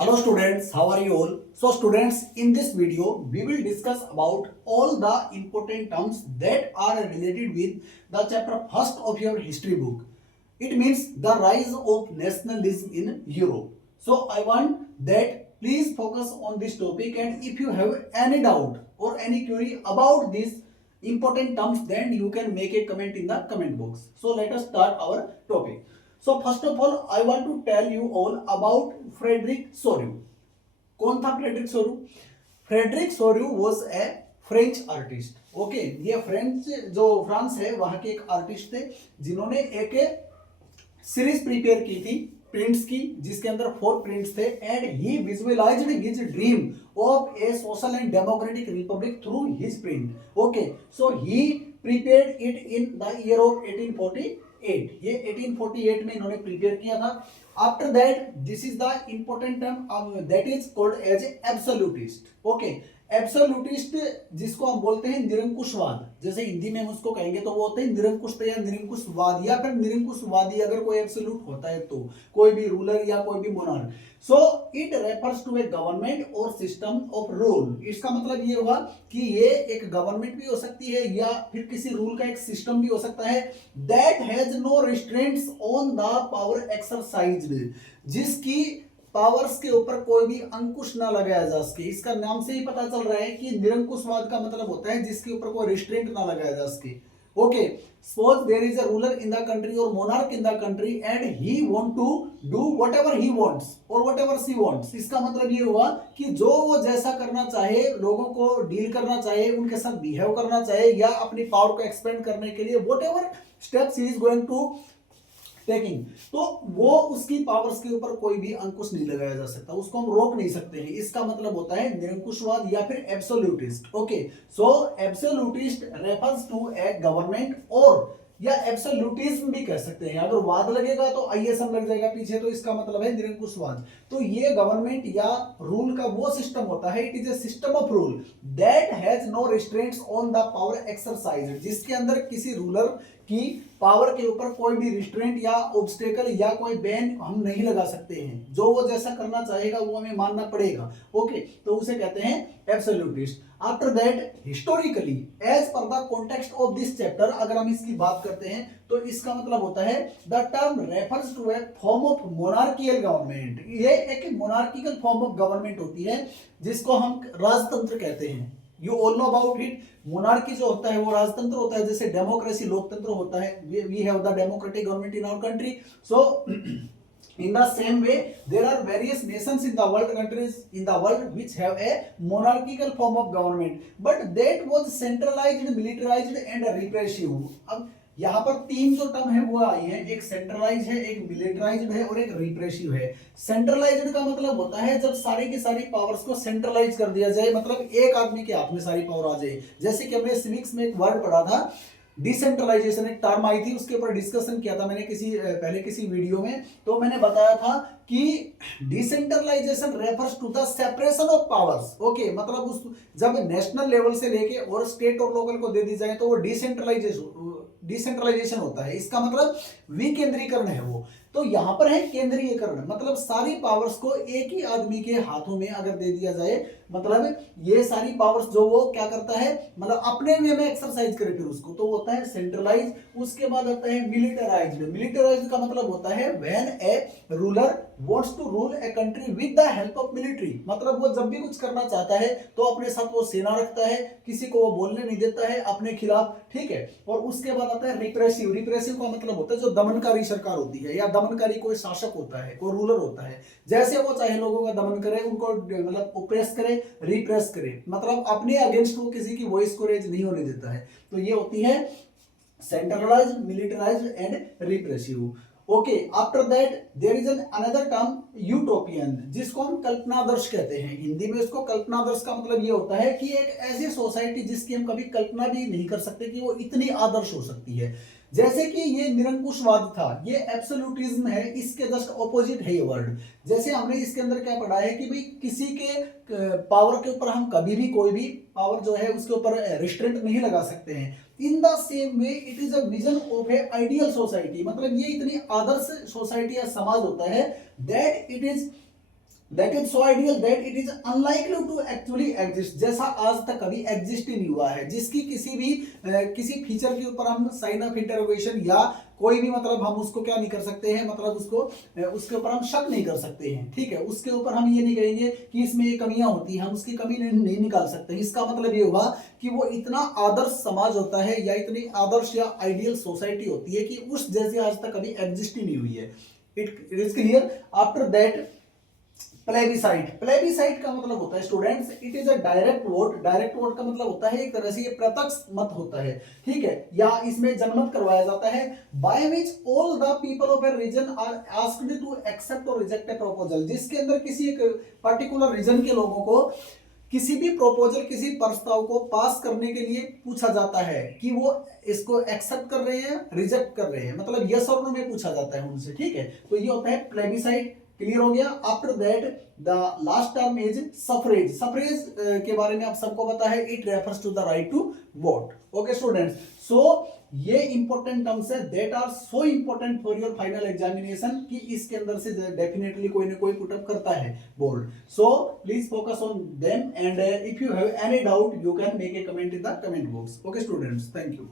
Hello students, how are you all? So students, in this video, we will discuss about all the important terms that are related with the chapter first of your history book. It means the rise of nationalism in Europe. So I want that please focus on this topic, and if you have any doubt or any query about these important terms, then you can make a comment in the comment box. So let us start our topic. So first of all, I want to tell you all about Frederic Sorrieu. कौन था Frederic Sorrieu? Frederic Sorrieu was a French artist. Okay, ये French जो France है वहां के एक artist थे जिन्होंने एक सीरीज प्रिपेयर की थी प्रिंट्स की, जिसके अंदर 4 प्रिंट्स थे. And he visualised his dream of a social and democratic republic through his print. Okay, so he prepared it in the year of 1848. ये 1848 में इन्होंने प्रिपेयर किया था. After that this is the important term that is called as absolutist. Okay, absolutist जिसको हम बोलते हैं निरंकुशवाद, जैसे हिंदी में हम उसको कहेंगे तो वो होते हैं निरंकुश या निरंकुशवाद, या फिर निरंकुशवादी अगर कोई एब्सोल्यूट होता है तो कोई भी रूलर या कोई भी monarch. So it refers to a government or system of rule. इसका मतलब ये हुआ कि ये एक गवर्नमेंट भी हो सकती है या फिर किसी रूल का एक सिस्टम भी हो सकता है. That has no restraints on the power exercised, जिसकी पावर्स के ऊपर कोई भी अंकुश ना लगाया जा सके. इसका नाम से ही पता चल रहा है कि निरंकुशवाद का मतलब होता है जिसके ऊपर कोई रिस्ट्रेंट ना लगाया जा सके. Okay, suppose there is a ruler in the country और monarch in the country and he want to do whatever he wants और व्हाटएवर शी वांट्स. इसका मतलब ये हुआ कि जो वो जैसा करना चाहे, लोगों को डील करना चाहे, उनके साथ बिहेव करना चाहे या अपनी पावर को एक्सपेंड करने के लिए whatever steps he is going to taking, तो वो उसकी पावर्स के ऊपर कोई भी अंकुश नहीं लगाया जा सकता, उसको हम रोक नहीं सकते हैं. इसका मतलब होता है निरंकुशवाद या फिर absolutist. Okay, so absolutist refers to a government or या एब्सोल्यूटिज्म भी कह सकते हैं. अगर वाद लगेगा तो आईएसएम लग जाएगा पीछे, तो इसका मतलब है निरंकुशवाद. तो ये गवर्नमेंट या रूल का वो सिस्टम होता है, it is a system of rule that has no restraints on the power exercise, जिसके अंदर किसी रूलर की पावर के ऊपर कोई भी रिस्ट्रेंट या ऑब्स्टेकल या कोई बैन हम नहीं लगा सकते हैं. जो वो जैसा करना चाहेगा वो हमें मानना पड़ेगा. ओके, तो उसे कहते हैं absolutist. After that historically as per the context of this chapter, अगर हम इसकी बात करते हैं तो इसका मतलब होता है the term refers to a form of monarchial government. ये एक मोनार्किकल फॉर्म ऑफ गवर्नमेंट होती है जिसको हम राजतंत्र कहते हैं. You all know about it. Monarchy जो होता है वो राजतंत्र होता है, जैसे डेमोक्रेसी लोकतंत्र होता है. We have the democratic government in our country. So in the same way there are various nations in the world, countries in the world which have a monarchical form of government, but that was centralized, militarized and repressive. अब यहाँ पर 3 जो term है वो आई है, एक centralise है, एक मिलिटराइज्ड है और एक रिप्रेसिव है. सेंट्रलाइज्ड का मतलब होता है जब सारी की सारी पावर्स को सेंट्रलाइज कर दिया जाए, मतलब एक आदमी के हाथ में सारी पावर आ जाए. जैसे कि हमने सिविक्स में एक वर्ड पढ़ा था डिसेंट्रलाइजेशन, एक टर्म आई थी, उसके ऊपर डिस्कशन किया था मैंने पहले किसी वीडियो में. तो मैंने बताया था कि decentralisation refers to the separation of powers. Okay, मतलब उस जब नेशनल लेवल से लेके और स्टेट और लोकल को दे दी जाए तो वो डिसेंट्रलाइजेशन होता है. इसका मतलब विकेंद्रीकरण है वो. तो यहां पर है केंद्रीयकरण, मतलब सारी पावर्स को एक ही आदमी के हाथों में अगर दे दिया जाए, मतलब ये सारी पावर्स जो वो क्या करता है, मतलब अपने वे में एक्सरसाइज करे फिर उसको, तो होता है सेंट्रलाइज. उसके बाद आता है मिलिटराइज्ड. मिलिटराइज्ड का मतलब होता है when A ruler wants to rule a country with the help of military, मतलब वो जब भी कुछ करना चाहता है तो अपने साथ वो सेना रखता है, किसी को वो बोलने नहीं देता है अपने खिलाफ. ठीक है, और उसके बाद आता है रिप्रेसिव. रिप्रेसिव का मतलब होता है जो दमनकारी सरकार होती है या दमनकारी कोई शासक होता है, कोई रूलर होता है, जैसे वो चाहे लोगों का दमन करे, उनको मतलब ओप्रेस करे, रिप्रेस करे, मतलब अपने अगेंस्ट वो किसी की वॉइस को रेज नहीं होने देता है. तो ये होती है centralised, militarised and repressive. Okay, after that there is an another term utopian, जिसको हम कल्पनादर्श कहते हैं. हिंदी में इसको कल्पनादर्श का मतलब ये होता है कि एक ऐसी सोसाइटी जिसकी हम कभी कल्पना भी नहीं कर सकते कि वो इतनी आदर्श हो सकती है. जैसे कि ये निरंकुशवाद था, ये एब्सोल्यूटिज्म है, इसके जस्ट ऑपोजिट है ये वर्ड. जैसे हमने इसके अंदर क्या पढ़ा है कि भाई किसी के पावर के ऊपर हम कभी भी कोई भी पावर जो है उसके ऊपर रिस्ट्रेंट नहीं लगा सकते हैं. In the same way it is a vision of a ideal society, मतलब ये इतनी आदर्श सोसाइटी या समाज होता है that it is that is so ideal that it is unlikely to actually exist, जैसा आज तक कभी एग्जिस्ट ही नहीं हुआ है, जिसकी किसी भी किसी फीचर के ऊपर हम साइन ऑफ इंटरोगेशन या कोई भी मतलब हम उसको क्या नहीं कर सकते हैं, मतलब उसको उसके ऊपर हम शक नहीं कर सकते हैं, ठीक है। उसके ऊपर हम ये नहीं कहेंगे कि इसमें ये कमियां होती हैं, हम उसकी कमी नहीं निकाल सकते। इसका मतलब ये हुआ कि वो इतना आदर्श समाज होता है या इतनी आदर्श या आइडियल सोसाइटी होती है कि उस जैसी आज तक कभी एग्जिस्ट ही नहीं हुई है। It is clear. After that plebiscite. Plebiscite का मतलब होता है students, it is a direct vote. Direct vote का मतलब होता है एक तरह से ये प्रत्यक्ष मत होता है, ठीक है, या इसमें जनमत करवाया जाता है, by which all the people of a region are asked to accept or reject a proposal, जिसके अंदर किसी एक पर्टिकुलर रीजन के लोगों को किसी भी प्रोपोजल, किसी प्रस्ताव को पास करने के लिए पूछा जाता है कि वो इसको एक्सेप्ट कर रहे हैं, रिजेक्ट कर रहे हैं, मतलब यस और नो में पूछा जाता है उनसे, ठीक है। तो ये होता है प्लेबिसाइट। क्लियर हो गया। After that the last term is suffrage. Suffrage के बारे में आप सबको पता है, it refers to the right to vote. Okay students, so ये इंपॉर्टेंट टर्म्स है that are so important for your final examination कि इसके अंदर से डेफिनेटली कोई ना कोई पुटअप करता है board. So please focus on them and if you have any doubt you can make a comment in the comment box. Okay students, thank you.